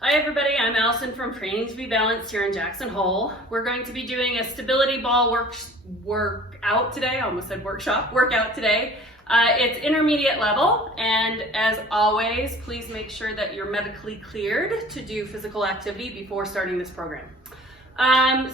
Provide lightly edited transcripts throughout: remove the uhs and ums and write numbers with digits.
Hi everybody, I'm Allison from Training to be Balanced here in Jackson Hole. We're going to be doing a stability ball workout today. I almost said workout today. It's intermediate level, and as always, please make sure that you're medically cleared to do physical activity before starting this program.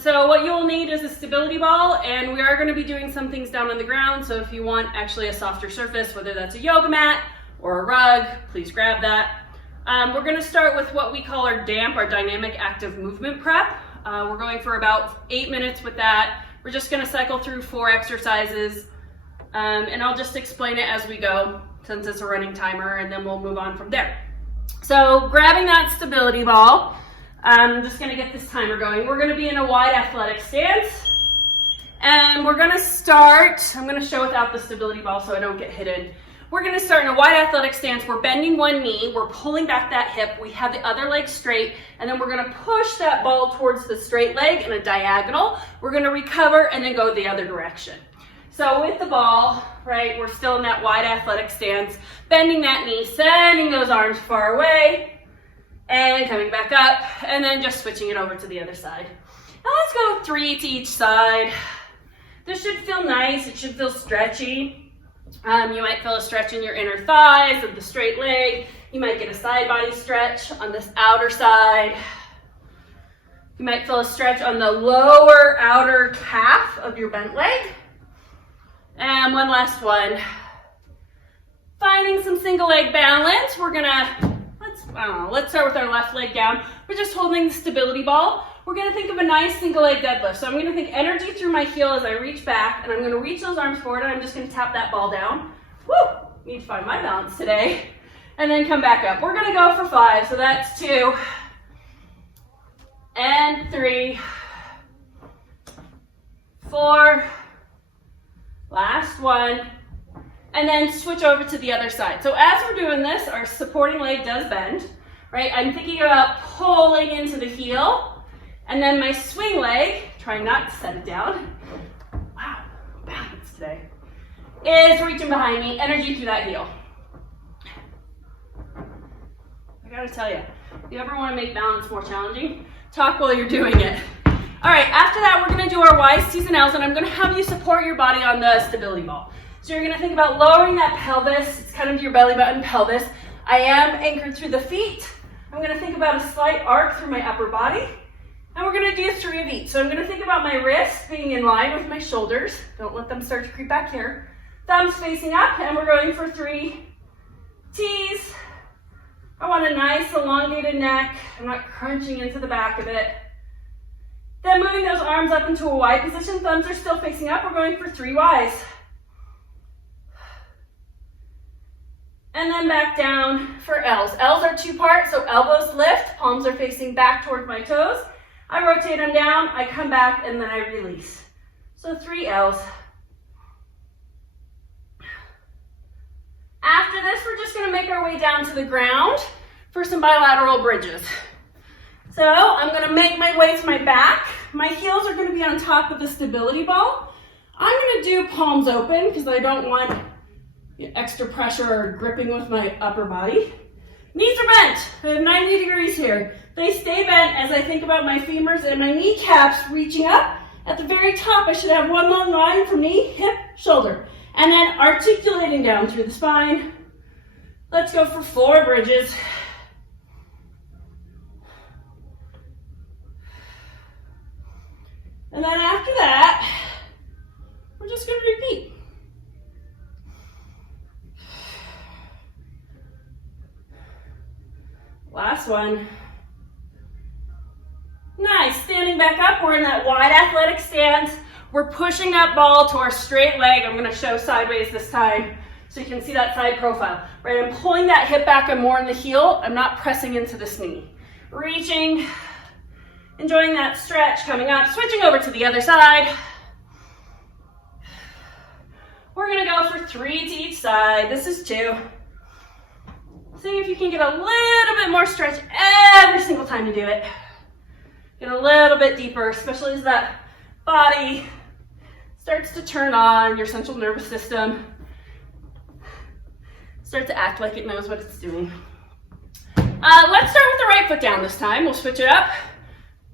So what you'll need is a stability ball, and we are going to be doing some things down on the ground. So if you want actually a softer surface, whether that's a yoga mat or a rug, please grab that. We're going to start with what we call our DAMP, our dynamic active movement prep. We're going for about 8 minutes with that. We're just going to cycle through 4 exercises, and I'll just explain it as we go since it's a running timer, and then we'll move on from there. So grabbing that stability ball, I'm just going to get this timer going. We're going to be in a wide athletic stance, and we're going to start, I'm going to show without the stability ball so I don't get hidden. We're going to start in a wide athletic stance. We're bending one knee, we're pulling back that hip, we have the other leg straight, and then we're going to push that ball towards the straight leg in a diagonal. We're going to recover and then go the other direction. So with the ball, right, we're still in that wide athletic stance, bending that knee, sending those arms far away, and coming back up, and then just switching it over to the other side. Now let's go 3 to each side. This should feel nice, it should feel stretchy. You might feel a stretch in your inner thighs of the straight leg. You might get a side body stretch on this outer side. You might feel a stretch on the lower outer calf of your bent leg. And one last one. Finding some single leg balance. We're gonna, let's start with our left leg down. We're just holding the stability ball. We're gonna think of a nice single leg deadlift. So I'm gonna think energy through my heel as I reach back, and I'm gonna reach those arms forward, and I'm just gonna tap that ball down. Woo! Need to find my balance today. And then come back up. We're gonna go for 5, so that's 2, and 3, 4, last one, and then switch over to the other side. So as we're doing this, our supporting leg does bend, right? I'm thinking about pulling into the heel, and then my swing leg, trying not to set it down, wow, balance today, is reaching behind me, energy through that heel. I gotta tell you, if you ever wanna make balance more challenging, talk while you're doing it. All right, after that, we're gonna do our Y's, T's, and L's, and I'm gonna have you support your body on the stability ball. So you're gonna think about lowering that pelvis, it's kind of your belly button pelvis. I am anchored through the feet. I'm gonna think about a slight arc through my upper body. And we're gonna do 3 of each. So I'm gonna think about my wrists being in line with my shoulders. Don't let them start to creep back here. Thumbs facing up, and we're going for 3 T's. I want a nice elongated neck. I'm not crunching into the back of it. Then moving those arms up into a Y position. Thumbs are still facing up. We're going for 3 Y's. And then back down for L's. L's are 2 parts, so elbows lift, palms are facing back toward my toes. I rotate them down, I come back, and then I release. So 3 L's. After this, we're just gonna make our way down to the ground for some bilateral bridges. So I'm gonna make my way to my back. My heels are gonna be on top of the stability ball. I'm gonna do palms open because I don't want extra pressure or gripping with my upper body. Knees are bent. I have 90 degrees here. They stay bent as I think about my femurs and my kneecaps reaching up. At the very top, I should have one long line from knee, hip, shoulder. And then articulating down through the spine. Let's go for 4 bridges. And then after that, we're just going to repeat. Last one. Nice, standing back up, we're in that wide athletic stance. We're pushing that ball to our straight leg. I'm gonna show sideways this time so you can see that side profile. Right, I'm pulling that hip back, I'm more in the heel. I'm not pressing into this knee. Reaching, enjoying that stretch, coming up, switching over to the other side. We're gonna go for 3 to each side. This is 2. See if you can get a little bit more stretch every single time you do it. Get a little bit deeper, especially as that body starts to turn on, your central nervous system start to act like it knows what it's doing. Let's start with the right foot down this time. We'll switch it up.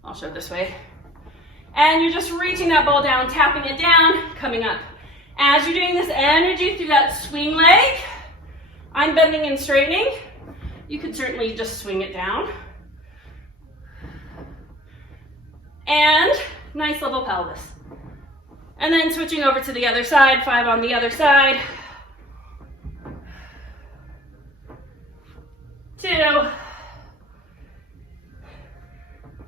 I'll show it this way. And you're just reaching that ball down, tapping it down, coming up. As you're doing this energy through that swing leg, I'm bending and straightening. You could certainly just swing it down. And nice level pelvis. And then switching over to the other side, 5 on the other side. 2,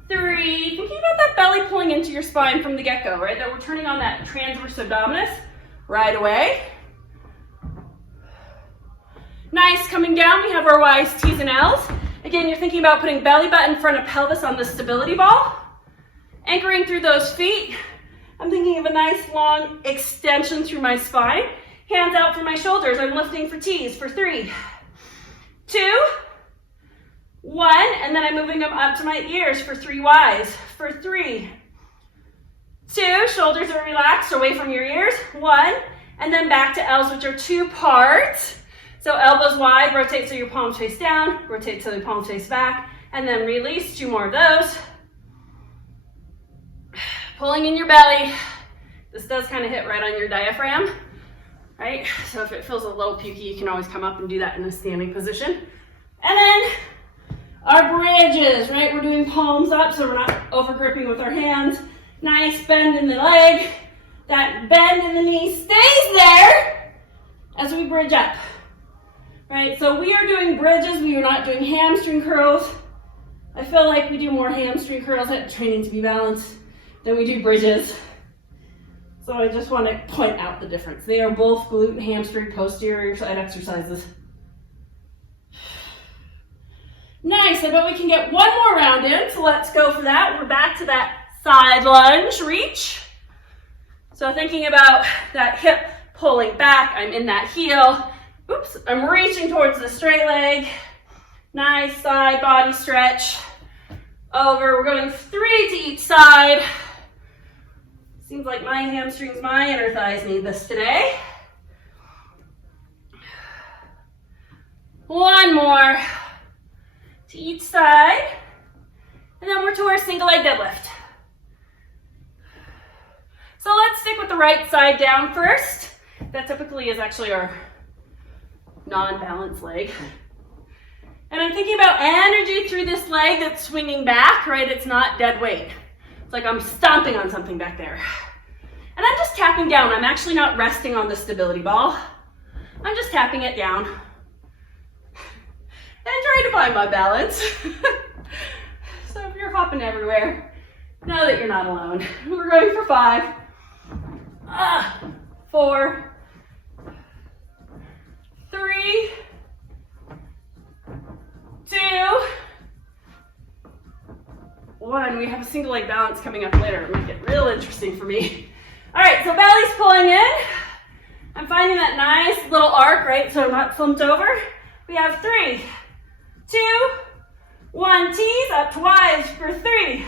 3, thinking about that belly pulling into your spine from the get-go, right? That we're turning on that transverse abdominis right away. Nice, coming down, we have our Y's, T's, and L's. Again, you're thinking about putting belly button in front of pelvis on the stability ball. Anchoring through those feet. I'm thinking of a nice long extension through my spine. Hands out for my shoulders. I'm lifting for T's for 3, 2, 1, and then I'm moving them up to my ears for 3 Y's, for 3, 2, shoulders are relaxed away from your ears, 1, and then back to L's, which are 2 parts. So elbows wide, rotate so your palms face down, rotate so your palms face back, and then release, 2 more of those. Pulling in your belly. This does kind of hit right on your diaphragm, right? So if it feels a little pukey, you can always come up and do that in a standing position. And then our bridges, right? We're doing palms up so we're not over gripping with our hands. Nice bend in the leg. That bend in the knee stays there as we bridge up, right? So we are doing bridges. We are not doing hamstring curls. I feel like we do more hamstring curls at Training to Be Balanced than we do bridges. So I just want to point out the difference. They are both glute and hamstring posterior side exercises. Nice, I bet we can get one more round in, so let's go for that. We're back to that side lunge reach. So thinking about that hip pulling back, I'm in that heel. Oops, I'm reaching towards the straight leg. Nice side body stretch. Over, we're going 3 to each side. Seems like my hamstrings, my inner thighs need this today. 1 more to each side. And then we're to our single leg deadlift. So let's stick with the right side down first. That typically is actually our non-balanced leg. And I'm thinking about energy through this leg that's swinging back, right? It's not dead weight. It's like I'm stomping on something back there. And I'm just tapping down. I'm actually not resting on the stability ball. I'm just tapping it down. And trying to find my balance. So if you're hopping everywhere, know that you're not alone. We're going for 5, 4, 3, 2, 1. We have a single leg balance coming up later. It'll make it real interesting for me. All right, so belly's pulling in. I'm finding that nice little arc, right? So I'm not slumped over. We have 3, 2, 1, T's up to Y's for 3,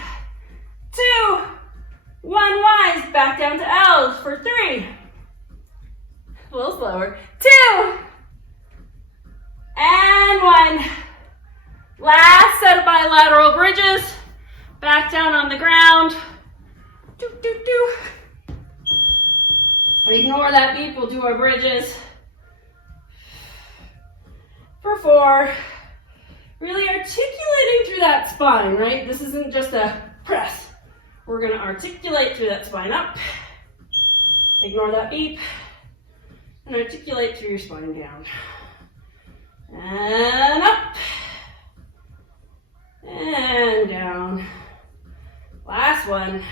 2, 1 Y's back down to L's for 3. A little slower. 2, and 1. Last set of bilateral bridges. Back down on the ground. Do, do, do. Ignore that beep. We'll do our bridges. For 4. Really articulating through that spine, right? This isn't just a press. We're going to articulate through that spine up. Ignore that beep. And articulate through your spine down. And up. And down. Last one.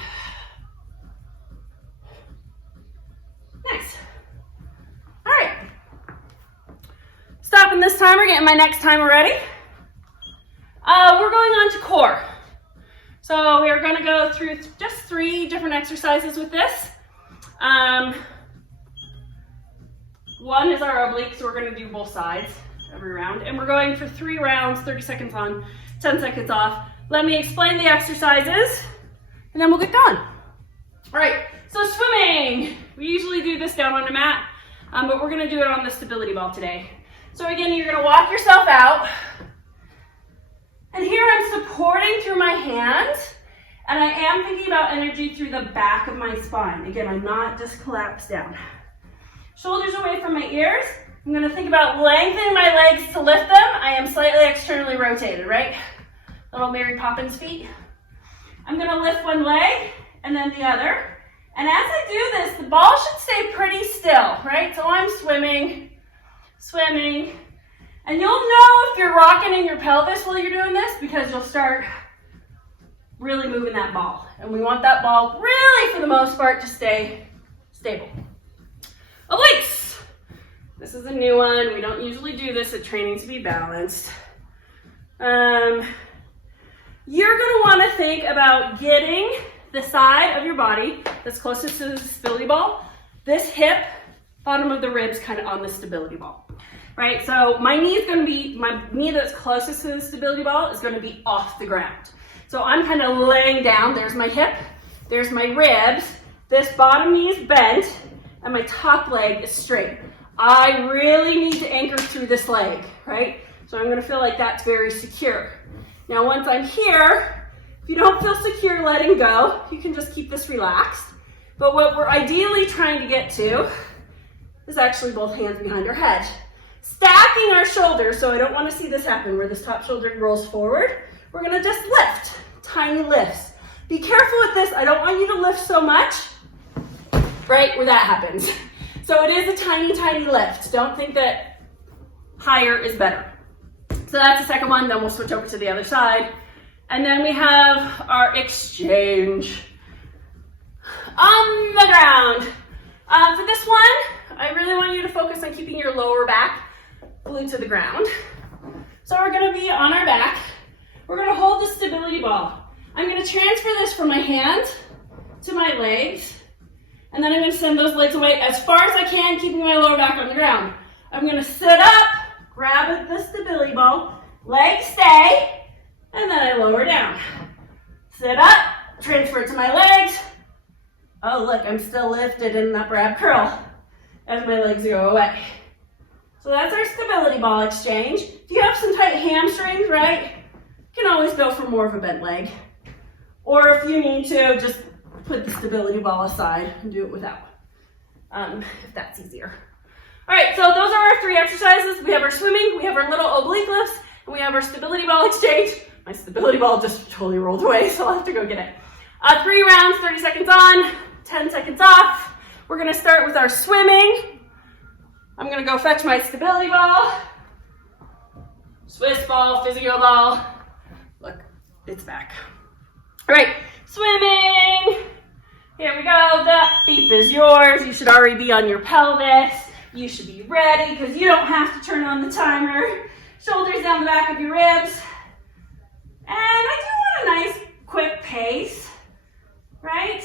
Nice. All right. Stopping this timer, getting my next timer ready. We're going on to core. So we are going to go through just 3 different exercises with this. One is our obliques, so we're going to do both sides every round. And we're going for 3 rounds, 30 seconds on, 10 seconds off. Let me explain the exercises, and then we'll get going. All right, so swimming. We usually do this down on a mat, but we're going to do it on the stability ball today. So again, you're going to walk yourself out. And here I'm supporting through my hands, and I am thinking about energy through the back of my spine. Again, I'm not just collapsed down. Shoulders away from my ears. I'm gonna think about lengthening my legs to lift them. I am slightly externally rotated, right? Little Mary Poppins feet. I'm gonna lift one leg and then the other. And as I do this, the ball should stay pretty still, right? So I'm swimming, swimming. And you'll know if you're rocking in your pelvis while you're doing this because you'll start really moving that ball. And we want that ball really, for the most part, to stay stable. Obliques. This is a new one. We don't usually do this at Training to be Balanced. You're going to want to think about getting the side of your body that's closest to the stability ball, this hip, bottom of the ribs kind of on the stability ball, right? So my knee that's closest to the stability ball is going to be off the ground. So I'm kind of laying down. There's my hip, there's my ribs, this bottom knee is bent, and my top leg is straight. I really need to anchor through this leg, right? So I'm going to feel like that's very secure. Now once I'm here, if you don't feel secure letting go, you can just keep this relaxed. But what we're ideally trying to get to is actually both hands behind our head. Stacking our shoulders, so I don't want to see this happen where this top shoulder rolls forward. We're going to just lift, tiny lifts. Be careful with this. I don't want you to lift so much, right, where that happens. So it is a tiny, tiny lift. Don't think that higher is better. So that's the second one, then we'll switch over to the other side. And then we have our exchange on the ground. For this one, I really want you to focus on keeping your lower back glued to the ground. So we're gonna be on our back. We're gonna hold the stability ball. I'm gonna transfer this from my hand to my legs, and then I'm gonna send those legs away as far as I can, keeping my lower back on the ground. I'm gonna sit up, grab the stability ball, legs stay, and then I lower down. Sit up, transfer it to my legs. Oh look, I'm still lifted in the upper ab curl as my legs go away. So that's our stability ball exchange. If you have some tight hamstrings, right, you can always go for more of a bent leg. Or if you need to, just put the stability ball aside and do it without, if that's easier. All right, so those are our three exercises. We have our swimming, we have our little oblique lifts, and we have our stability ball exchange. My stability ball just totally rolled away, so I'll have to go get it. 3 rounds, 30 seconds on, 10 seconds off. We're gonna start with our swimming. I'm gonna go fetch my stability ball, Swiss ball, physio ball. Look, it's back. All right, swimming. Here we go, the beep is yours. You should already be on your pelvis. You should be ready because you don't have to turn on the timer. Shoulders down the back of your ribs. And I do want a nice, quick pace, right?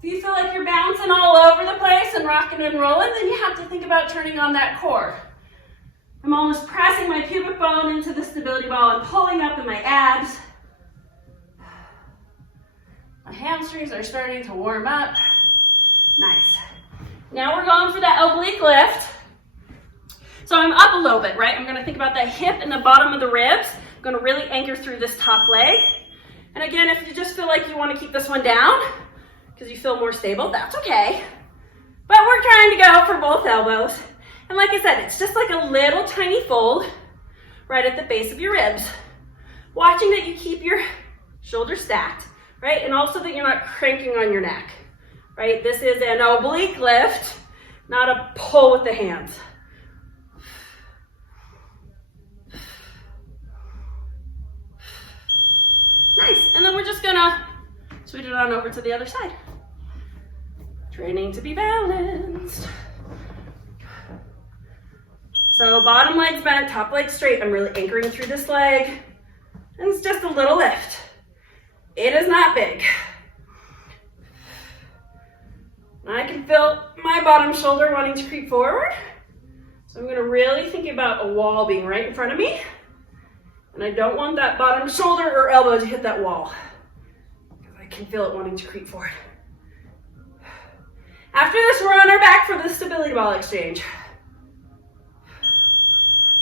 If you feel like you're bouncing all over the place and rocking and rolling, then you have to think about turning on that core. I'm almost pressing my pubic bone into the stability ball and pulling up in my abs. My hamstrings are starting to warm up. Nice. Now we're going for that oblique lift. So I'm up a little bit, right? I'm gonna think about that hip and the bottom of the ribs. I'm gonna really anchor through this top leg. And again, if you just feel like you wanna keep this one down because you feel more stable, that's okay. But we're trying to go for both elbows. And like I said, it's just like a little tiny fold right at the base of your ribs. Watching that you keep your shoulders stacked, right? And also that you're not cranking on your neck, right? This is an oblique lift, not a pull with the hands. Nice, and then we're just gonna switch it on over to the other side. Training to be balanced. So bottom leg's bent, top leg straight. I'm really anchoring through this leg. And it's just a little lift. It is not big. I can feel my bottom shoulder wanting to creep forward. So I'm gonna really think about a wall being right in front of me. And I don't want that bottom shoulder or elbow to hit that wall, because I can feel it wanting to creep forward. After this, we're on our back for the stability ball exchange.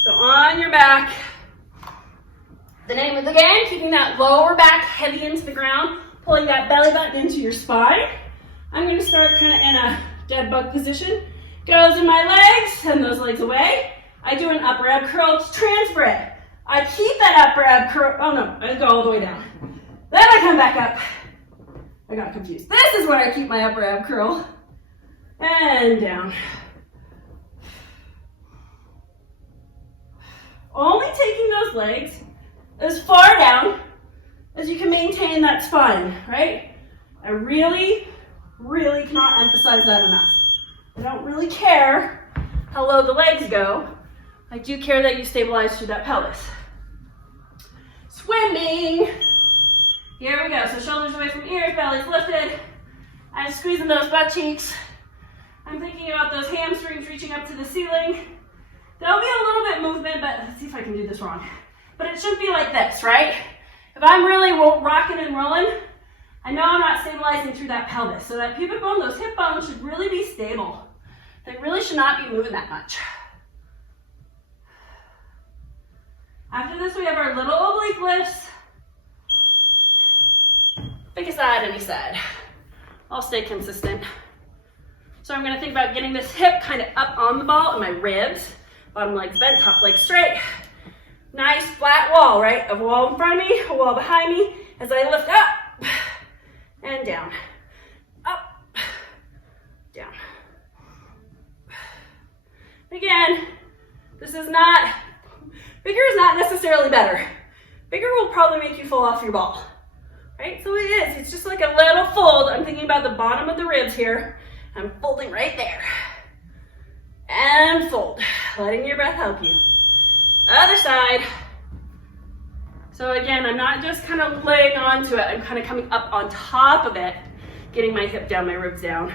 So on your back, The name of the game, keeping that lower back heavy into the ground, pulling that belly button into your spine. I'm going to start kind of in a dead bug position. Goes in my legs, send those legs away. I do an upper ab curl to transfer it. I keep that upper ab curl, oh no, I go all the way down. Then I come back up. I got confused. This is where I keep my upper ab curl. And down. Only taking those legs as far down as you can maintain that spine, right? I really, really cannot emphasize that enough. I don't really care how low the legs go. I do care that you stabilize through that pelvis. Swimming. Here we go. So shoulders away from ears, belly's lifted. I'm squeezing those butt cheeks. I'm thinking about those hamstrings reaching up to the ceiling. There'll be a little bit movement, but let's see if I can do this wrong. But it should be like this, right? If I'm really rocking and rolling, I know I'm not stabilizing through that pelvis. So that pubic bone, those hip bones should really be stable. They really should not be moving that much. After this, we have our little oblique lifts. Pick a side, any side. I'll stay consistent. So I'm gonna think about getting this hip kind of up on the ball and my ribs. Bottom leg's bent, top leg straight. Nice flat wall, right? A wall in front of me, a wall behind me. As I lift up and down. Up, down. Again, this is not, bigger is not necessarily better. Bigger will probably make you fall off your ball, right? So it is, it's just like a little fold. I'm thinking about the bottom of the ribs here. I'm folding right there. And fold, letting your breath help you. Other side. So again, I'm not just kind of laying onto it, I'm kind of coming up on top of it, getting my hip down, my ribs down,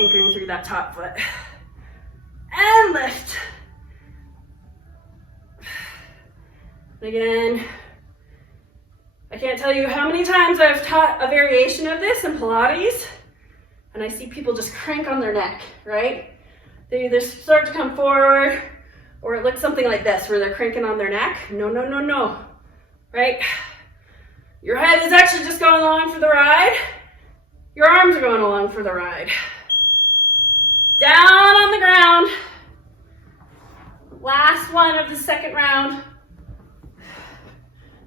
anchoring through that top foot. And lift. Again, I can't tell you how many times I've taught a variation of this in Pilates, and I see people just crank on their neck, right? They either start to come forward, or it looks something like this, where they're cranking on their neck. No, no, no, no, right? Your head is actually just going along for the ride. Your arms are going along for the ride. Down on the ground. Last one of the second round.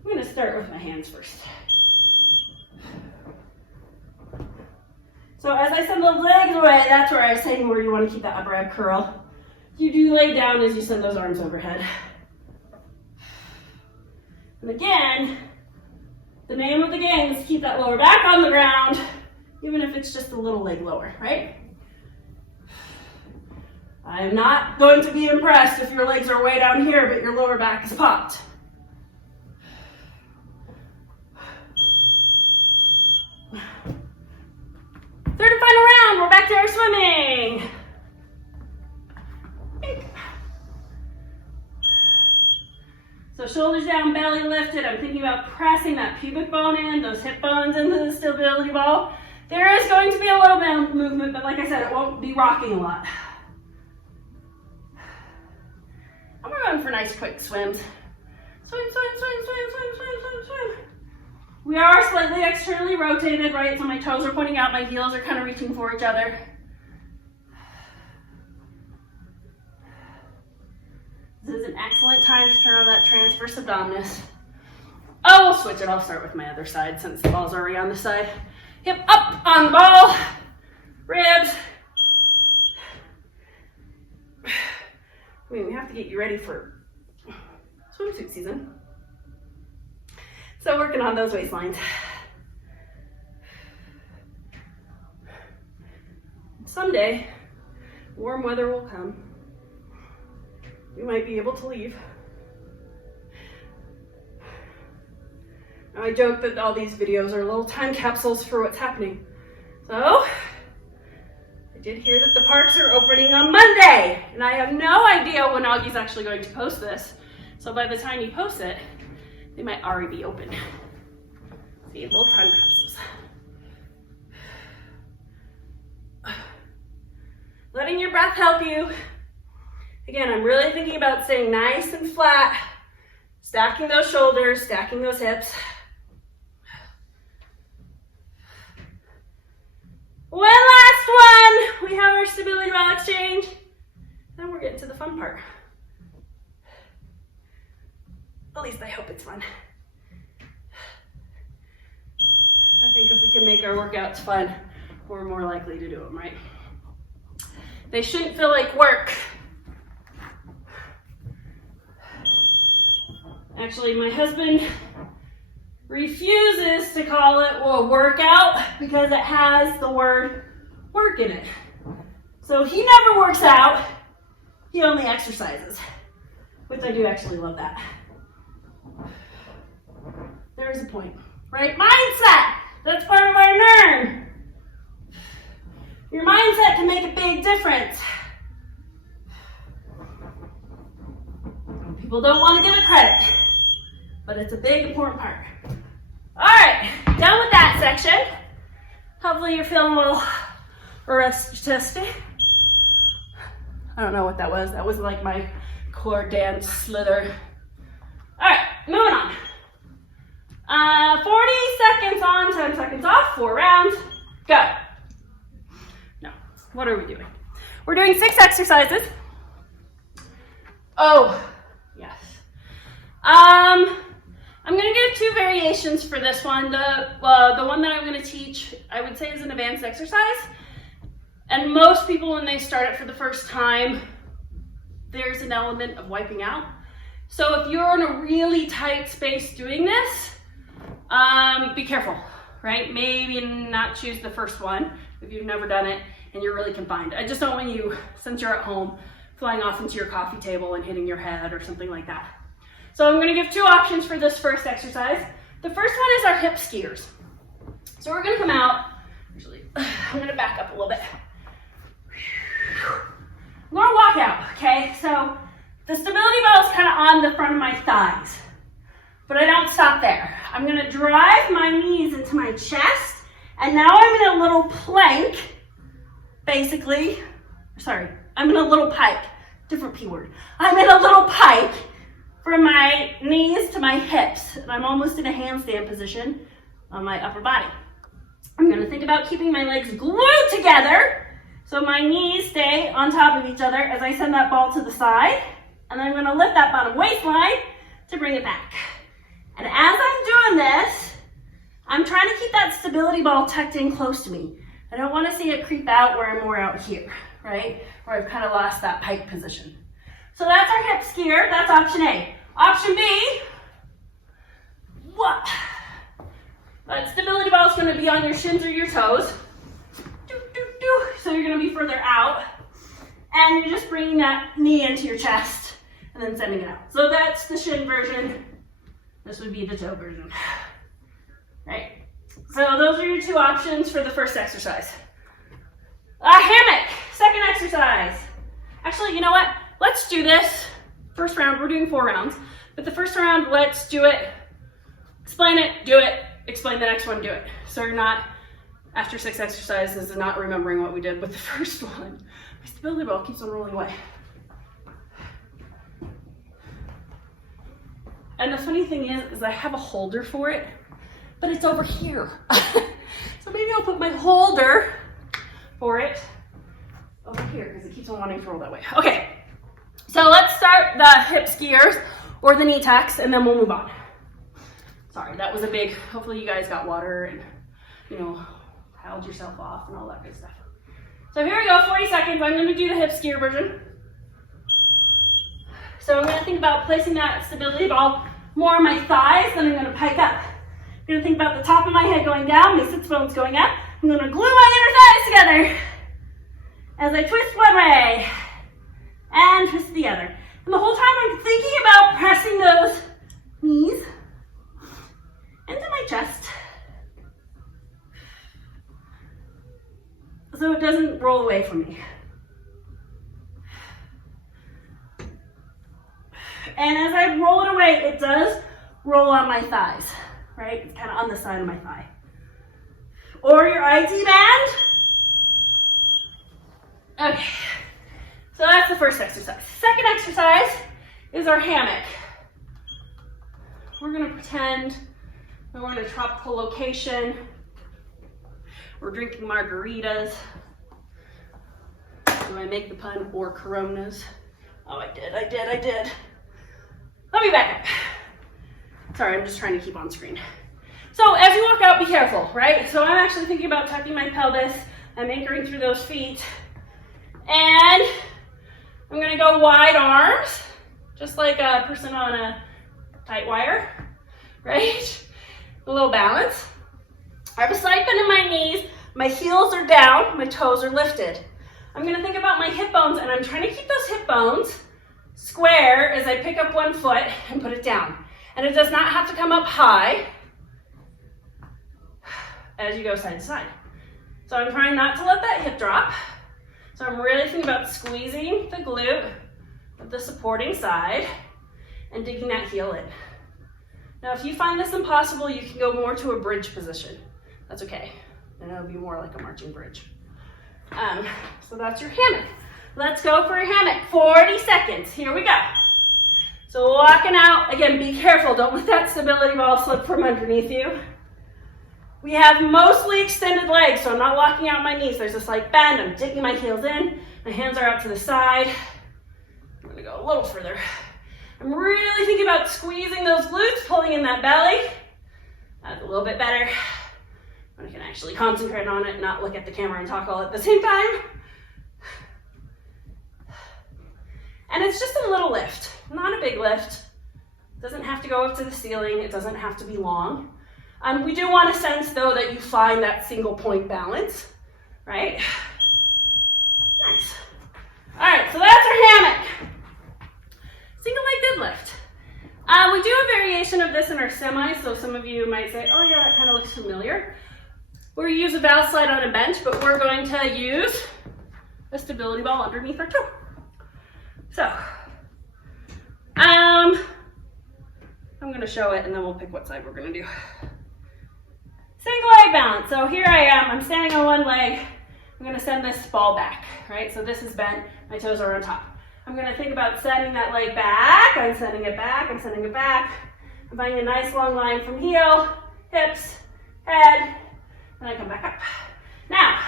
I'm gonna start with my hands first. So as I send the legs away, that's where I was saying where you want to keep that upper ab curl. You do lay down as you send those arms overhead. And again, the name of the game is to keep that lower back on the ground, even if it's just a little leg lower, right? I am not going to be impressed if your legs are way down here, but your lower back is popped. Third and final round, we're back to our swimming. So shoulders down, belly lifted. I'm thinking about pressing that pubic bone in, those hip bones into the stability ball. There is going to be a little bit of movement, but like I said, it won't be rocking a lot. And we're going for nice quick swims. Swim, swim, swim, swim, swim, swim, swim, swim. We are slightly externally rotated, right? So my toes are pointing out, my heels are kind of reaching for each other. This is an excellent time to turn on that transverse abdominis. Oh, we'll switch it. I'll start with my other side since the ball's already on this side. Hip up on the ball, ribs. I mean, we have to get you ready for swimsuit season. So working on those waistlines. Someday, warm weather will come. You might be able to leave. Now, I joke that all these videos are little time capsules for what's happening. So, I did hear that the parks are opening on Monday, and I have no idea when Augie's actually going to post this. So by the time he posts it, they might already be open. See, little time capsules. Letting your breath help you. Again, I'm really thinking about staying nice and flat, Stacking those shoulders, stacking those hips. One last one. We have our stability ball exchange. Then we're getting to the fun part. At least I hope it's fun. I think if we can make our workouts fun, we're more likely to do them, right? They shouldn't feel like work. Actually, my husband refuses to call it a workout because it has the word work in it. So he never works out, he only exercises, which I do actually love that. There's a point, right? Mindset, that's part of our NERN. Your mindset can make a big difference. People don't want to give it credit, but it's a big, important part. All right, done with that section. Hopefully you're feeling a little rested. I don't know what that was. That was like my core dance slither. All right, moving on. 40 seconds on, 10 seconds off, 4 rounds, go. No, what are we doing? We're doing 6 exercises. Oh, yes. I'm going to give 2 variations for this one. The one that I'm going to teach, I would say, is an advanced exercise. And most people, when they start it for the first time, there's an element of wiping out. So if you're in a really tight space doing this, be careful, right? Maybe not choose the first one if you've never done it and you're really confined. I just don't want you, since you're at home, flying off into your coffee table and hitting your head or something like that. So I'm going to give 2 options for this first exercise. The first one is our hip skiers. So we're going to come out, actually, I'm going to back up a little bit. I'm going to walk out, okay? So the stability ball is kind of on the front of my thighs, but I don't stop there. I'm going to drive my knees into my chest, and now I'm in a little plank, basically. Sorry, I'm in a little pike. Different P word. I'm in a little pike from my knees to my hips, and I'm almost in a handstand position on my upper body. I'm going to think about keeping my legs glued together so my knees stay on top of each other as I send that ball to the side, and I'm going to lift that bottom waistline to bring it back. And as I'm doing this, I'm trying to keep that stability ball tucked in close to me. I don't want to see it creep out where I'm more out here, right? Where I've kind of lost that pike position. So that's our hip skier. That's option A. Option B, what? That stability ball is going to be on your shins or your toes. So you're going to be further out. And you're just bringing that knee into your chest and then sending it out. So that's the shin version. This would be the toe version. Right? So those are your 2 options for the first exercise. Hammock, second exercise. Actually, you know what? Let's do this. First round, we're doing 4 rounds. But the first round, let's do it. Explain it, do it. Explain the next one, do it. So you're not, after 6 exercises, and not remembering what we did with the first one. My stability ball keeps on rolling away. And the funny thing is I have a holder for it, but it's over here. So maybe I'll put my holder for it over here because it keeps on wanting to roll that way. Okay, so let's start the hip skiers or the knee tucks, and then we'll move on. Sorry, that was a big, hopefully you guys got water and, you know, held yourself off and all that good stuff. So here we go, 40 seconds. I'm going to do the hip skier version. So I'm going to think about placing that stability ball more on my thighs, then I'm going to pike up. I'm going to think about the top of my head going down, my sits bones going up. I'm going to glue my inner thighs together as I twist one way and twist the other. And the whole time I'm thinking about pressing those knees into my chest so it doesn't roll away from me. And as I roll it away, it does roll on my thighs, right? It's kind of on the side of my thigh. Or your IT band. Okay, so that's the first exercise. Second exercise is our hammock. we're gonna pretend that we're in a tropical location. We're drinking margaritas. Do I make the pun? Or Coronas? Oh, I did. Let me back up. Sorry, I'm just trying to keep on screen. So as you walk out, be careful, right? So I'm actually thinking about tucking my pelvis. I'm anchoring through those feet. And I'm gonna go wide arms, just like a person on a tight wire, right? A little balance. I have a side bend in my knees. My heels are down, my toes are lifted. I'm gonna think about my hip bones, and I'm trying to keep those hip bones square as I pick up one foot and put it down. And it does not have to come up high as you go side to side. So I'm trying not to let that hip drop. So I'm really thinking about squeezing the glute with the supporting side and digging that heel in. Now, if you find this impossible, you can go more to a bridge position. That's okay. And it'll be more like a marching bridge. So that's your hammock. Let's go for a hammock. 40 seconds. Here we go. So walking out, again, be careful. Don't let that stability ball slip from underneath you. We have mostly extended legs, so I'm not locking out my knees. There's a slight bend. I'm digging my heels in. My hands are out to the side. I'm gonna go a little further. I'm really thinking about squeezing those glutes, pulling in that belly. That's a little bit better. I can actually concentrate on it, not look at the camera and talk all at the same time. And it's just a little lift, not a big lift. It doesn't have to go up to the ceiling. It doesn't have to be long. We do want to sense, though, that you find that single point balance, right? Nice. All right, so that's our hammock. Single leg deadlift. We do a variation of this in our semis, so some of you might say, oh yeah, that kind of looks familiar. We use a valve slide on a bench, but we're going to use a stability ball underneath our toe. So, I'm going to show it and then we'll pick what side we're going to do. Single leg balance. So here I am, I'm standing on one leg. I'm going to send this ball back, right? So this is bent, my toes are on top. I'm going to think about sending that leg back. I'm sending it back, I'm sending it back. I'm finding a nice long line from heel, hips, head, and I come back up. Now,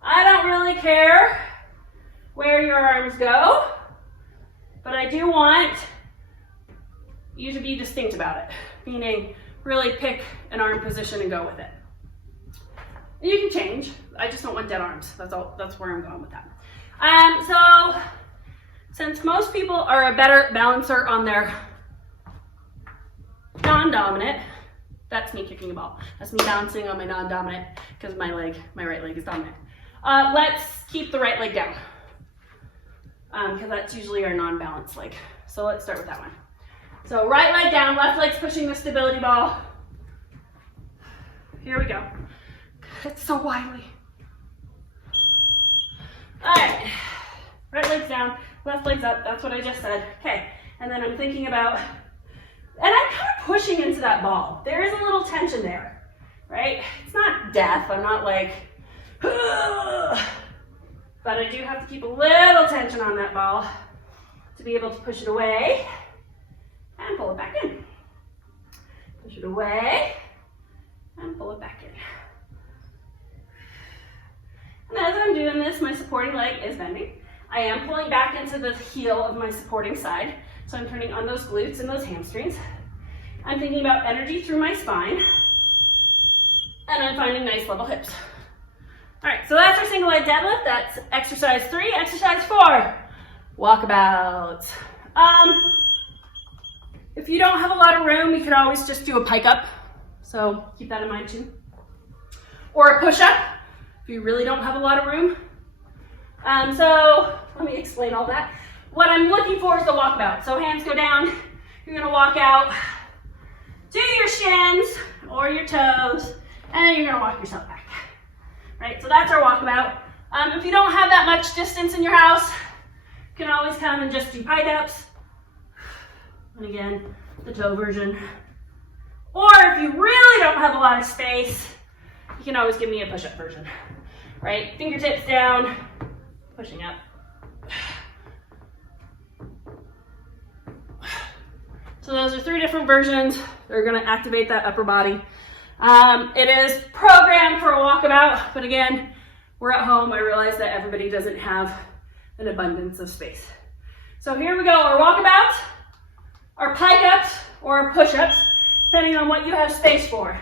I don't really care where your arms go, but I do want you to be distinct about it, meaning really pick an arm position and go with it. You can change. I just don't want dead arms. That's all. That's where I'm going with that. So since most people are a better balancer on their non-dominant, that's me kicking a ball. That's me bouncing on my non-dominant because my right leg is dominant. Let's keep the right leg down because that's usually our non-balanced leg. So let's start with that one. So right leg down, left leg's pushing the stability ball. Here we go. It's so wily. All right, right leg's down, left leg's up. That's what I just said. Okay, and then I'm thinking about, and I'm kind of pushing into that ball. There is a little tension there, right? It's not death. I'm not like, ugh. But I do have to keep a little tension on that ball to be able to push it away and pull it back in. Push it away and pull it back in. And as I'm doing this, my supporting leg is bending. I am pulling back into the heel of my supporting side. So I'm turning on those glutes and those hamstrings. I'm thinking about energy through my spine. And I'm finding nice level hips. All right, so that's our single leg deadlift. That's exercise 3. Exercise 4, walkabout. If you don't have a lot of room, you could always just do a pike up. So keep that in mind too. Or a push up, if you really don't have a lot of room. So let me explain all that. What I'm looking for is the walkabout. So hands go down, you're gonna walk out to your shins or your toes, and then you're gonna walk yourself back. Right, so that's our walkabout. If you don't have that much distance in your house, you can always come and just do pike ups. And again, the toe version. Or if you really don't have a lot of space, you can always give me a push-up version. Right, fingertips down, pushing up. So those are 3 different versions. They're gonna activate that upper body. It is programmed for a walkabout, but again, we're at home. I realize that everybody doesn't have an abundance of space. So here we go, our walkabout, our pike ups, or our push-ups, depending on what you have space for.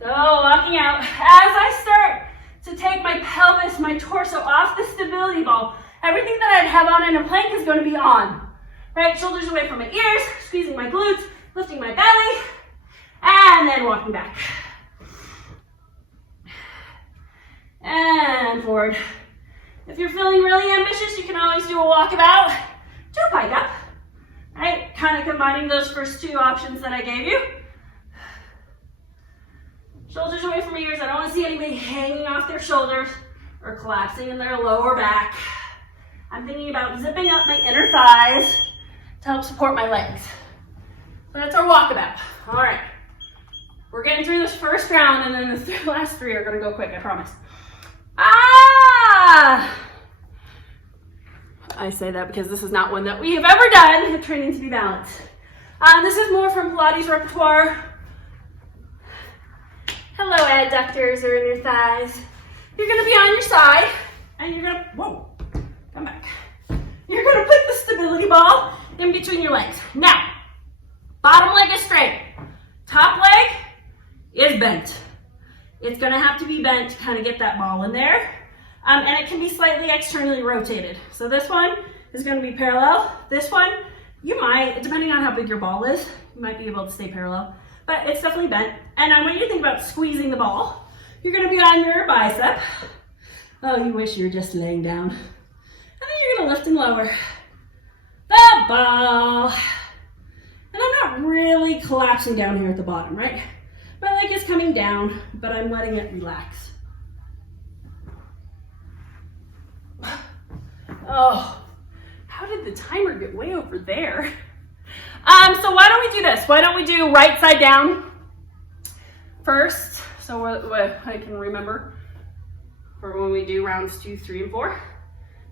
So walking out, as I start to take my pelvis, my torso off the stability ball, everything that I'd have on in a plank is going to be on. Right, shoulders away from my ears, squeezing my glutes, lifting my belly, and then walking back. And forward. If you're feeling really ambitious, you can always do a walkabout, 2 pike up. Right, kind of combining those first 2 options that I gave you. Shoulders away from ears. I don't want to see anybody hanging off their shoulders or collapsing in their lower back. I'm thinking about zipping up my inner thighs to help support my legs. So that's our walkabout. All right. We're getting through this first round, and then the last 3 are going to go quick, I promise. I say that because this is not one that we have ever done at Training to be Balanced. This is more from Pilates repertoire. Hello, adductors are in your thighs. You're going to be on your side, and you're going to, whoa, come back. You're going to put the stability ball in between your legs. Now, bottom leg is straight. Top leg is bent. It's going to have to be bent to kind of get that ball in there. And it can be slightly externally rotated. So this one is going to be parallel. This one, you might, depending on how big your ball is, you might be able to stay parallel. But it's definitely bent. And I want you to think about squeezing the ball. You're going to be on your bicep. Oh, you wish you were just laying down. And then you're going to lift and lower the ball. And I'm not really collapsing down here at the bottom, right? My leg is coming down, but I'm letting it relax. Oh, how did the timer get way over there? So why don't we do this? Why don't we do right side down first? So what I can remember for when we do rounds 2, 3, and 4.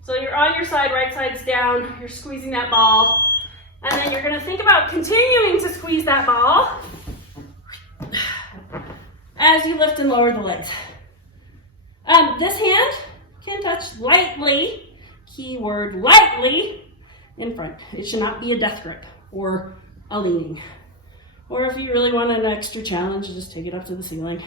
So you're on your side, right side's down, you're squeezing that ball, and then you're gonna think about continuing to squeeze that ball as you lift and lower the legs. This hand can touch lightly, keyword lightly, in front. It should not be a death grip or a leaning. Or if you really want an extra challenge, just take it up to the ceiling.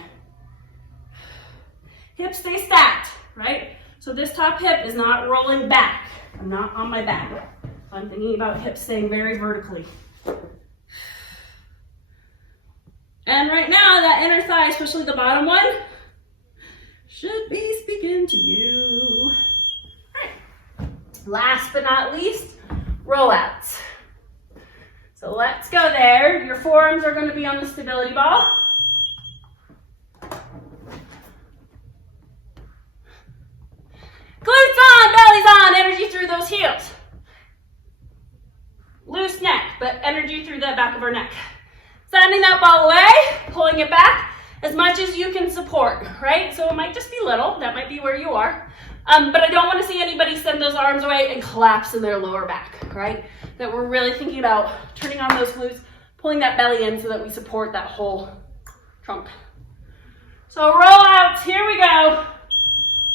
Hips stay stacked, right? So this top hip is not rolling back. I'm not on my back. So I'm thinking about hips staying very vertically. And right now, that inner thigh, especially the bottom one, should be speaking to you. All right. Last but not least, rollouts. So let's go there. Your forearms are going to be on the stability ball. Glutes on, belly's on, energy through those heels. Loose neck, but energy through the back of our neck. Sending that ball away, pulling it back as much as you can support, right? So it might just be little, that might be where you are. But I don't want to see anybody send those arms away and collapse in their lower back, right? That we're really thinking about turning on those glutes, pulling that belly in so that we support that whole trunk. So roll out, here we go.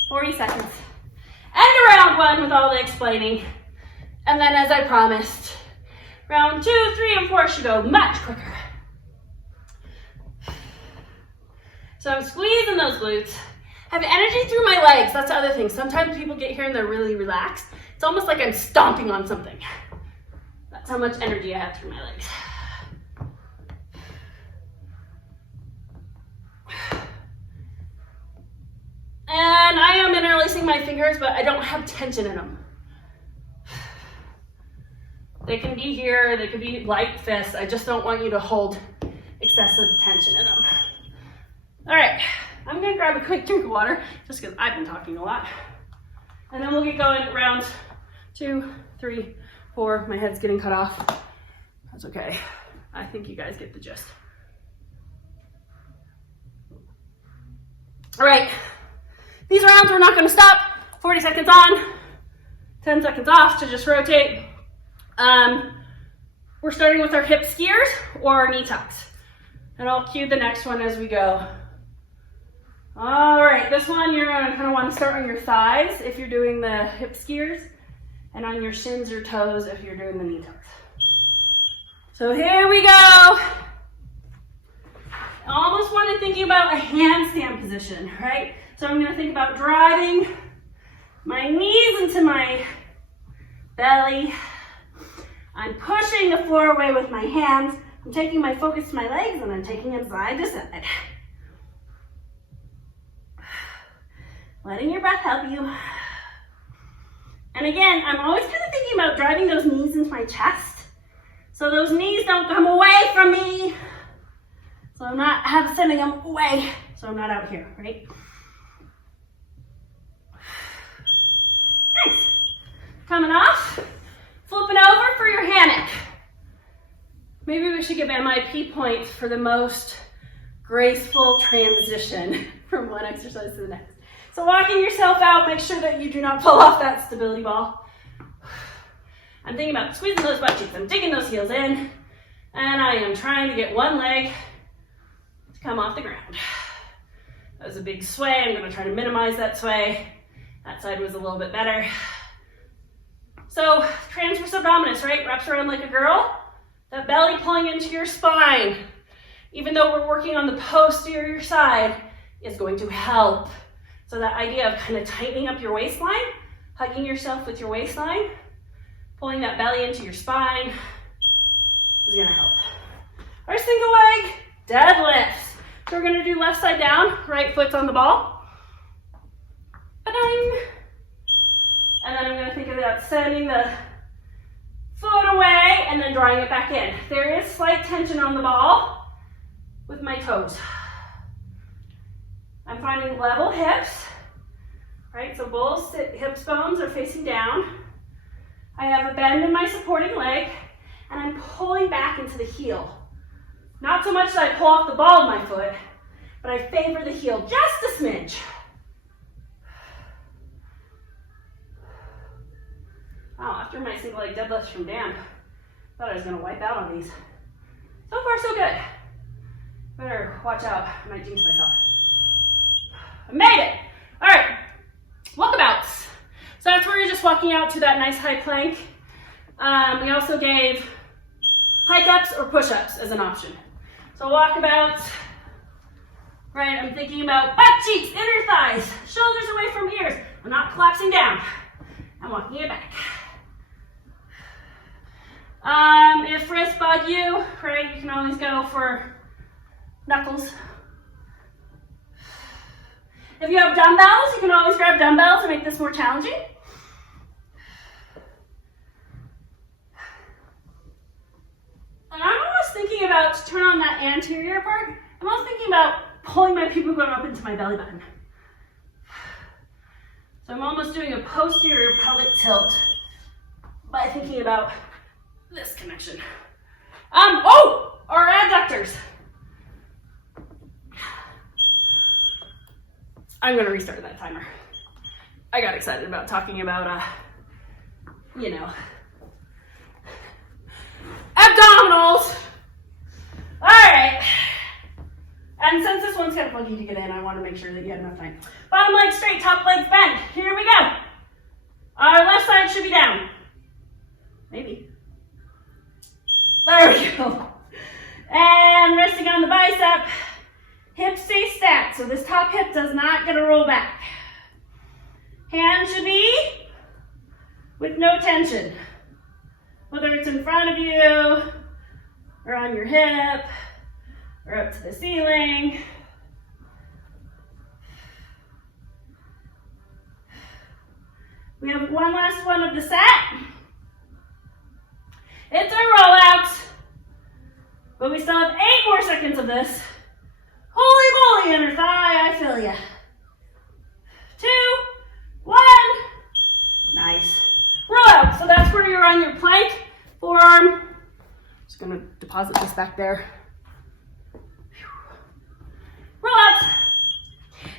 40 seconds. End of round 1 with all the explaining. And then as I promised, round 2, 3, and 4 should go much quicker. So I'm squeezing those glutes. I have energy through my legs. That's the other thing. Sometimes people get here and they're really relaxed. It's almost like I'm stomping on something. That's how much energy I have through my legs. And I am interlacing my fingers, but I don't have tension in them. They can be here, they could be light fists. I just don't want you to hold excessive tension in them. All right, I'm gonna grab a quick drink of water just because I've been talking a lot. And then we'll get going at round 2, 3, 4. My head's getting cut off. That's okay. I think you guys get the gist. All right, these rounds we're not gonna stop. 40 seconds on, 10 seconds off to just rotate. We're We're starting with our hip skiers or our knee tucks. And I'll cue the next one as we go. All right, this one you're gonna kind of want to start on your thighs if you're doing the hip skiers, and on your shins or toes if you're doing the knee tucks. So here we go. I almost want to think about a handstand position, right? So I'm gonna think about driving my knees into my belly. I'm pushing the floor away with my hands. I'm taking my focus to my legs and I'm taking it side to side. Letting your breath help you. And again, I'm always kind of thinking about driving those knees into my chest. So those knees don't come away from me. So I'm not sending them away. So I'm not out here, right? Nice. Coming off, flipping over for your hammock. Maybe we should give MIP points for the most graceful transition from one exercise to the next. So walking yourself out, make sure that you do not fall off that stability ball. I'm thinking about squeezing those butt cheeks. I'm digging those heels in, and I am trying to get one leg to come off the ground. That was a big sway. I'm going to try to minimize that sway. That side was a little bit better. So transverse abdominis, right? Wraps around like a girl. That belly pulling into your spine, even though we're working on the posterior side, is going to help. So that idea of kind of tightening up your waistline, hugging yourself with your waistline, pulling that belly into your spine is gonna help. Our single leg deadlifts. So we're gonna do left side down, right foot's on the ball. Ba-ding. And then I'm gonna think about sending the foot away and then drawing it back in. There is slight tension on the ball with my toes. I'm finding level hips, right? So both hips bones are facing down. I have a bend in my supporting leg, and I'm pulling back into the heel. Not so much that I pull off the ball of my foot, but I favor the heel just a smidge. Wow, after my single leg deadlifts from Dan, I thought I was gonna wipe out on these. So far, so good. Better watch out, I might jinx myself. I made it. All right, walkabouts. So that's where you're just walking out to that nice high plank. We also gave hike-ups or push-ups as an option. So walkabouts, right? I'm thinking about butt cheeks, inner thighs, shoulders away from ears. I'm not collapsing down. I'm walking it back. If wrists bug you, right, you can always go for knuckles. If you have dumbbells, you can always grab dumbbells to make this more challenging. And I'm almost thinking about, to turn on that anterior part, I'm almost thinking about pulling my pubic bone up into my belly button. So I'm almost doing a posterior pelvic tilt by thinking about this connection. Our adductors. I'm gonna restart that timer. I got excited about talking about, abdominals. All right. And since this one's kind of funky to get in, I want to make sure that you have enough time. Bottom leg straight, top legs bent. Here we go. Our left side should be down. Maybe. There we go. And resting on the bicep. Hips stay stacked, so this top hip does not get to roll back. Hands should be with no tension. Whether it's in front of you, or on your hip, or up to the ceiling. We have one last one of the set. It's our rollout, but we still have 8 more seconds of this. Holy moly, inner thigh, I feel ya. 2, 1. Nice. Roll out. So that's where you're on your plank, forearm. Just gonna deposit this back there. Roll out.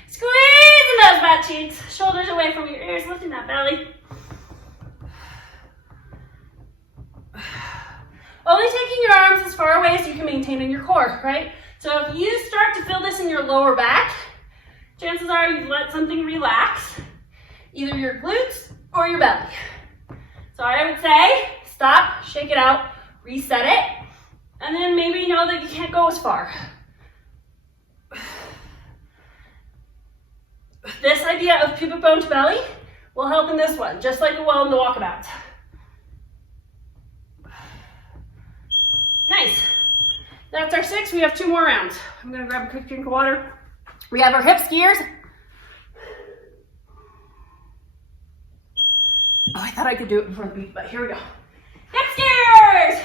Squeezing those butt cheeks. Shoulders away from your ears, lifting that belly. only taking your arms as far away as you can maintain in your core, right? So if you start to feel this in your lower back, chances are you've let something relax, either your glutes or your belly. So I would say stop, shake it out, reset it, and then maybe know that you can't go as far. This idea of pubic bone to belly will help in this one, just like it will in the walkabout. Nice. That's our 6. We have 2 more rounds. I'm gonna grab a quick drink of water. We have our hip skiers. Oh, I thought I could do it before the beat, but here we go. Hip skiers!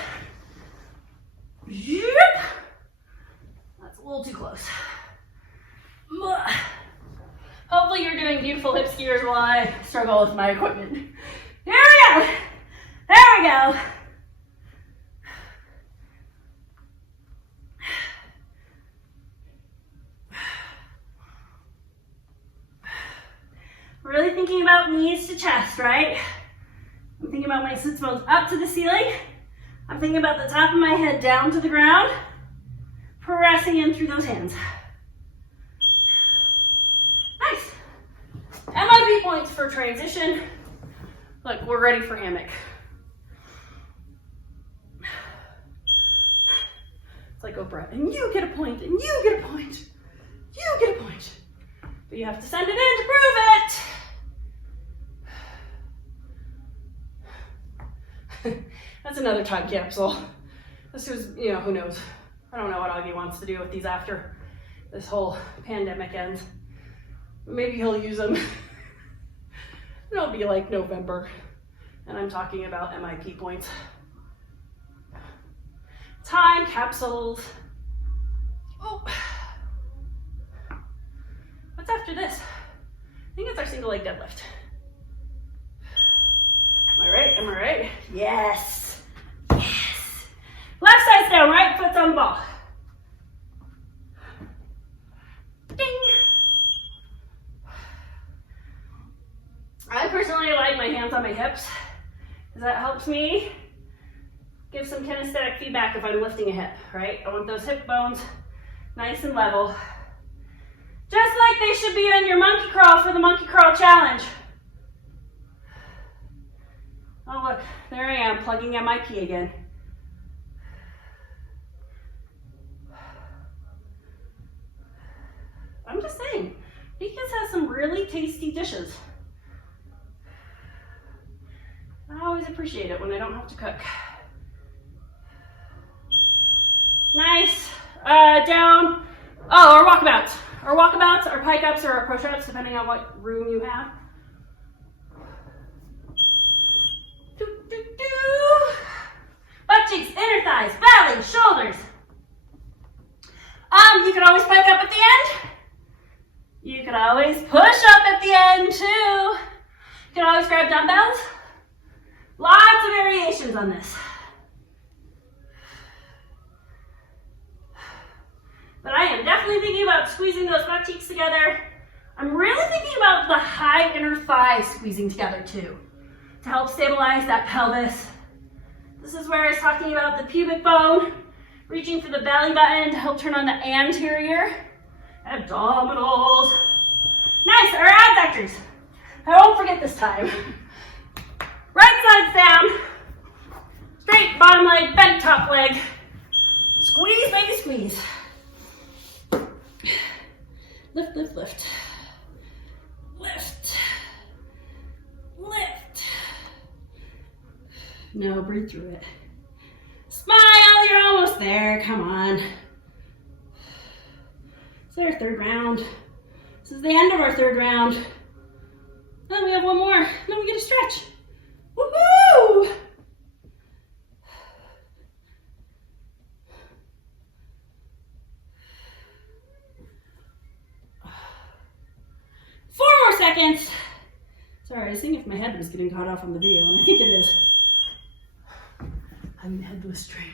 Yep. That's a little too close. Hopefully you're doing beautiful hip skiers while I struggle with my equipment. Here we go. There we go. Really thinking about knees to chest, right? I'm thinking about my sits bones up to the ceiling. I'm thinking about the top of my head down to the ground, pressing in through those hands. Nice. MIP points for transition. Look, we're ready for hammock. It's like Oprah, and you get a point, and you get a point, you get a point. But you have to send it in to prove it. That's another time capsule. This was, who knows. I don't know what Augie wants to do with these after this whole pandemic ends. Maybe he'll use them. It'll be like November, and I'm talking about MIP points. Time capsules. Oh. What's after this? I think it's our single leg deadlift. Am I right? Am I right? Yes. Yes. Left side's down, right foot's on the ball. Ding. I personally like my hands on my hips because that helps me give some kinesthetic feedback if I'm lifting a hip, right? I want those hip bones nice and level. Just like they should be on your monkey crawl for the monkey crawl challenge. Oh look, there I am plugging MIP again. I'm just saying, Beacons has some really tasty dishes. I always appreciate it when I don't have to cook. Nice. Down. Oh, our walkabouts. Our walkabouts, our pike ups, or our push-ups, depending on what room you have. Butt cheeks, inner thighs, belly, shoulders. You can always pike up at the end. You can always push up at the end too. You can always grab dumbbells. Lots of variations on this. But I am definitely thinking about squeezing those butt cheeks together. I'm really thinking about the high inner thighs squeezing together too, to help stabilize that pelvis. This is where I was talking about the pubic bone, reaching for the belly button to help turn on the anterior abdominals. Nice, our abductors. I won't forget this time. Right side's down. Straight bottom leg, bent top leg. Squeeze, baby, squeeze. Lift, lift, lift. Lift. Lift. No, breathe through it. Smile, you're almost there. Come on. It's our third round. This is the end of our third round. Then we have one more. Then we get a stretch. Woohoo! 4 more seconds. Sorry, I was seeing if my head was getting caught off on the video, and I think it is. I'm the headless trainer.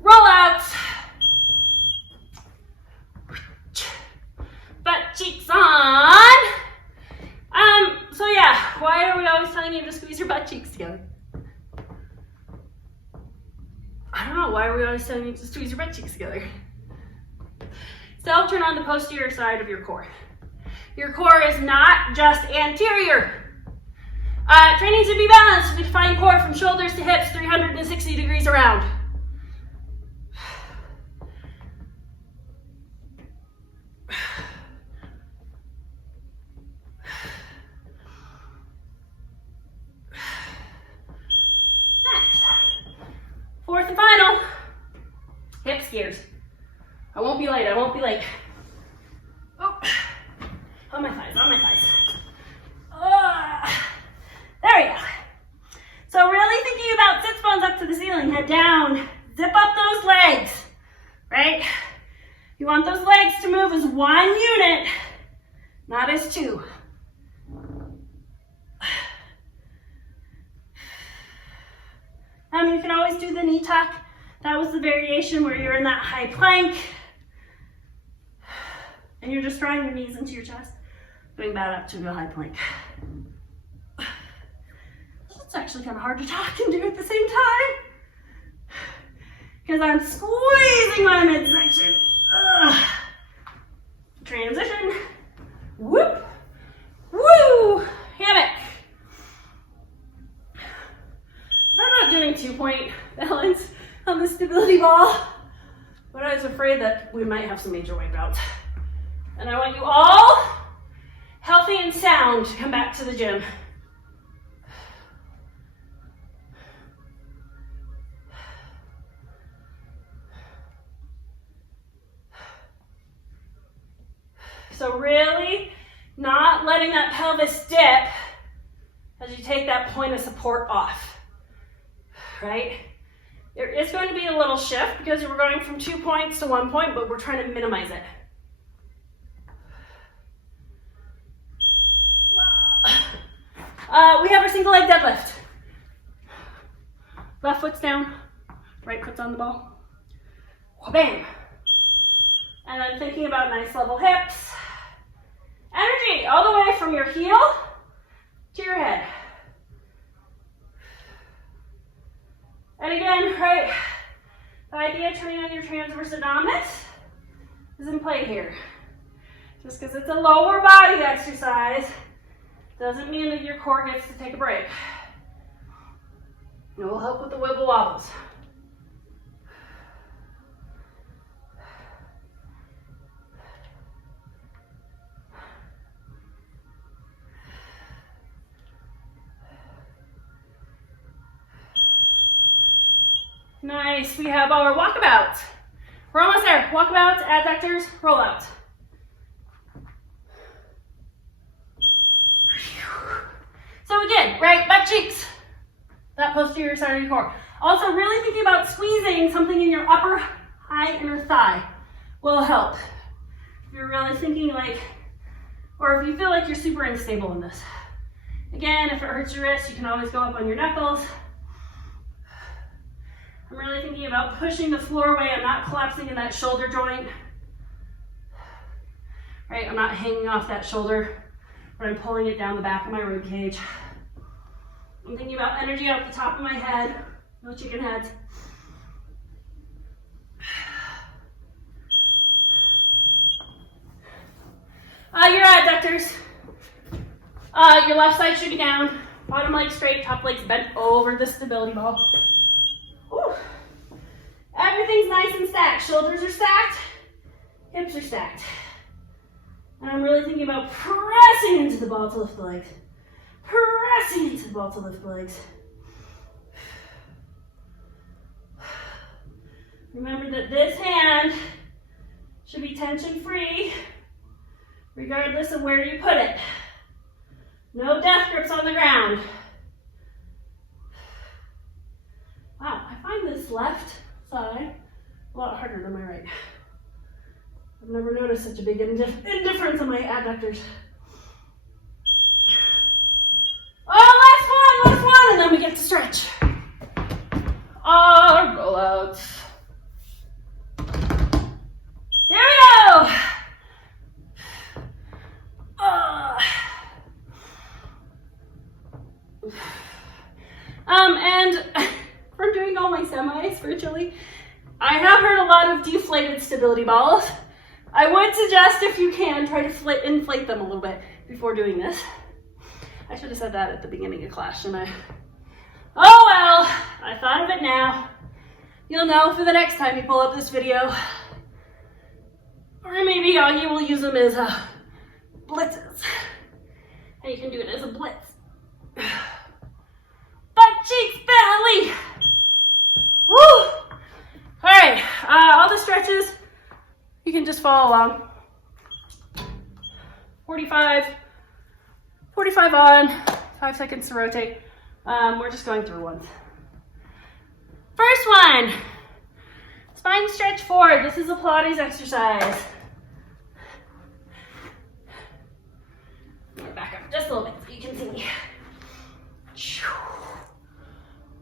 Rollouts. Butt cheeks on. So yeah, why are we always telling you to squeeze your butt cheeks together. I don't know, why are we always telling you to squeeze your butt cheeks together? Still turn on the posterior side of your core. Your core is not just anterior. Training to be balanced, we define core from shoulders to hips, 360 degrees around. Next. Fourth and final, hip skiers. I won't be late, I won't be late. Oh, on my thighs, on my thighs. There we go. So really thinking about sits bones up to the ceiling, head down, zip up those legs, right? You want those legs to move as one unit, not as two. You can always do the knee tuck. That was the variation where you're in that high plank and you're just drawing your knees into your chest. Bring that up to a high plank. It's actually kind of hard to talk and do at the same time because I'm squeezing my midsection. Transition. Whoop. Woo. Hammock. I'm not doing 2-point balance on the stability ball, but I was afraid that we might have some major wipeouts. And I want you all healthy and sound to come back to the gym. So really not letting that pelvis dip as you take that point of support off, right? There is going to be a little shift because we're going from 2 points to 1 point, but we're trying to minimize it. We have our single leg deadlift. Left foot's down, right foot's on the ball. Bam. And then thinking about nice level hips. Energy all the way from your heel to your head. And again, right, the idea of turning on your transverse abdominis is in play here. Just because it's a lower body exercise doesn't mean that your core gets to take a break. It will help with the wiggle wobbles. Nice, we have our walkabout. We're almost there. Walkabouts, adductors, rollouts. So again, right, butt cheeks, that posterior side of your core. Also really thinking about squeezing something in your upper high inner thigh will help. If you're really thinking like, or if you feel like you're super unstable in this. Again, if it hurts your wrist, you can always go up on your knuckles. I'm really thinking about pushing the floor away. I'm not collapsing in that shoulder joint. Right, I'm not hanging off that shoulder, but I'm pulling it down the back of my rib cage. I'm thinking about energy out the top of my head. No chicken heads. Your adductors. Your left side should be down. Bottom leg straight, top leg's bent over the stability ball. Whew. Everything's nice and stacked. Shoulders are stacked, hips are stacked. And I'm really thinking about pressing into the ball to lift the legs. Pressing into the ball to lift the legs. Remember that this hand should be tension-free, regardless of where you put it. No death grips on the ground. Wow, I find this left side a lot harder than my right. I've never noticed such a big indifference on my adductors. Oh, last one, and then we get to stretch. Rollouts. Here we go. And from doing all my semis virtually, I have heard a lot of deflated stability balls. I would suggest, if you can, try to inflate them a little bit before doing this. I should have said that at the beginning of class, shouldn't I? Oh well, I thought of it now. You'll know for the next time you pull up this video. Or maybe all you will use them as blitzes. And you can do it as a blitz. Butt cheeks, belly. Woo! All right, all the stretches, you can just follow along. 45 on, 5 seconds to rotate. We're just going through ones. First one, spine stretch forward. This is a Pilates exercise. Back up just a little bit so you can see.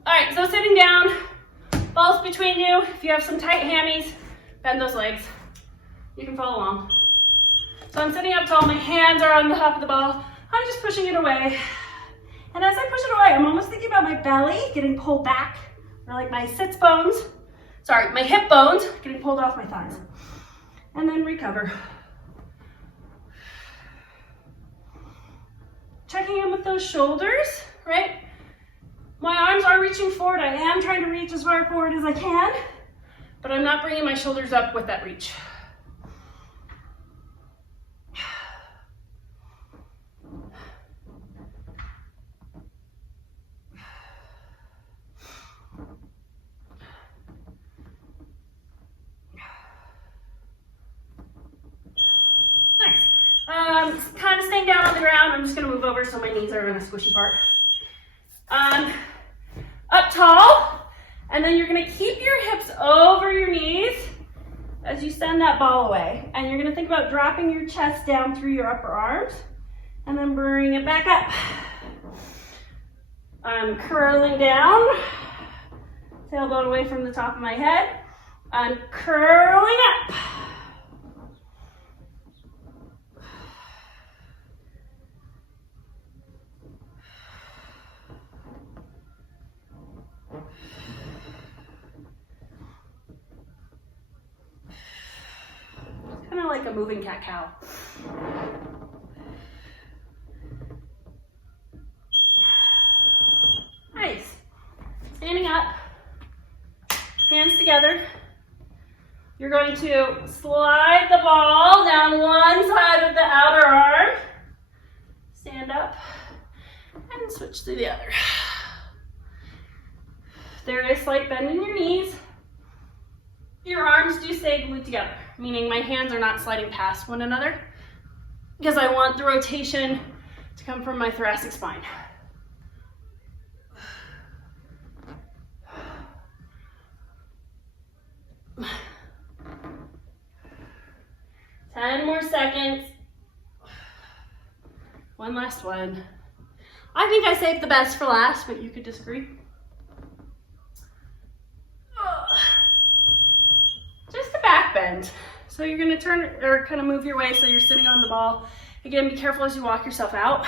All right, so sitting down, balls between you. If you have some tight hammies, bend those legs. You can follow along. So I'm sitting up tall, my hands are on the top of the ball. I'm just pushing it away. And as I push it away, I'm almost thinking about my belly getting pulled back, or like my my hip bones getting pulled off my thighs. And then recover. Checking in with those shoulders, right? My arms are reaching forward. I am trying to reach as far forward as I can, but I'm not bringing my shoulders up with that reach. Kind of staying down on the ground. I'm just going to move over so my knees are in a squishy part. Up tall, and then you're going to keep your hips over your knees as you send that ball away. And you're going to think about dropping your chest down through your upper arms and then bring it back up. I'm curling down, tailbone away from the top of my head. I'm curling up. Kind of like a moving cat-cow. Nice. Standing up, hands together. You're going to slide the ball down one side of the outer arm. Stand up and switch to the other. There is slight bend in your knees. Your arms do stay glued together, meaning my hands are not sliding past one another because I want the rotation to come from my thoracic spine. Ten more seconds. One last one. I think I saved the best for last, but you could disagree. Just a back bend. So you're gonna turn or kind of move your way so you're sitting on the ball. Again, be careful as you walk yourself out.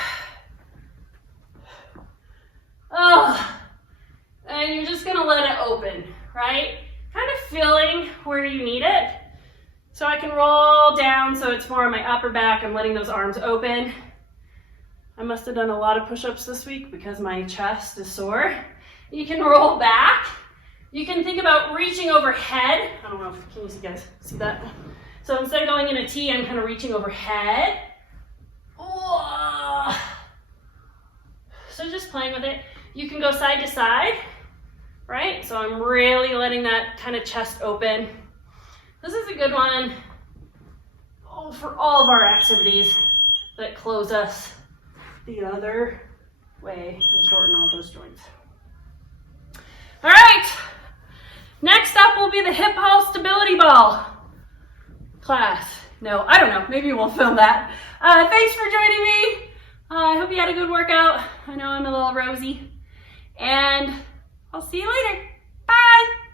And you're just gonna let it open, right? Kind of feeling where you need it. So I can roll down so it's more on my upper back. I'm letting those arms open. I must have done a lot of push-ups this week because my chest is sore. You can roll back. You can think about reaching overhead. I don't know if can you guys see that? So instead of going in a T, I'm kind of reaching overhead. So just playing with it. You can go side to side, right? So I'm really letting that kind of chest open. This is a good one for all of our activities that close us the other way and shorten all those joints. All right, next up will be the hip ball stability ball class. No, I don't know, maybe we'll film that. Thanks for joining me. I hope you had a good workout. I know I'm a little rosy, and I'll see you later. Bye.